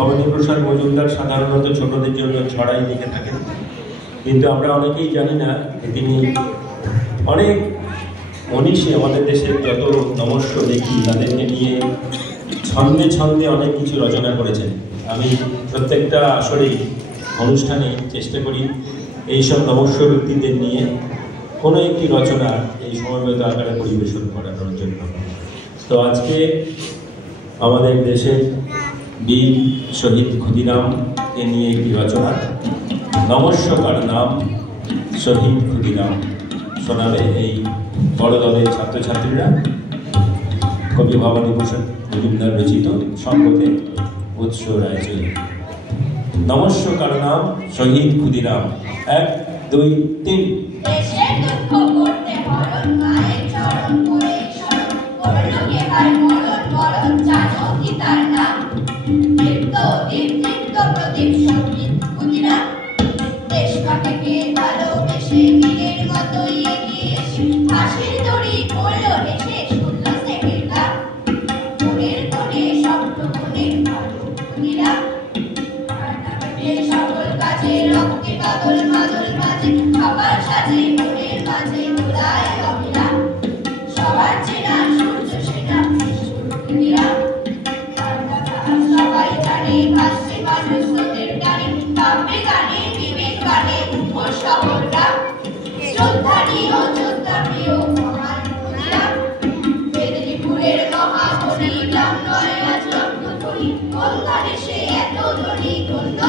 ভবানীপ্রসাদ মজুমদার সাধারণত ছোটদের জন্য ছড়াই লিখে থাকেন, কিন্তু আমরা অনেকেই জানি না তিনি অনেক মনীষী আমাদের দেশের যত নমস্য দেখি তাদেরকে নিয়ে ছন্দে ছন্দে অনেক কিছু রচনা করেছেন। আমি প্রত্যেকটা আসরেই অনুষ্ঠানে চেষ্টা করি এইসব নমস্য ব্যক্তিদের নিয়ে কোনো একটি রচনা এই সমবেত আকারে পরিবেশন করানোর জন্য। তো আজকে আমাদের দেশের বীর শহীদ ক্ষুদিরামকে নিয়ে একটি রচনা, নমস্যকার নাম শহীদ ক্ষুদিরাম, শোনাবে এই বড় দলের ছাত্রছাত্রীরা। কবি ভবানীপ্রসাদ মজুমদার রচিত, সঙ্গতে উৎস রায়চৌধুরী। নমস্যকার নাম শহীদ ক্ষুদিরাম, 1 2 3।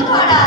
ধরা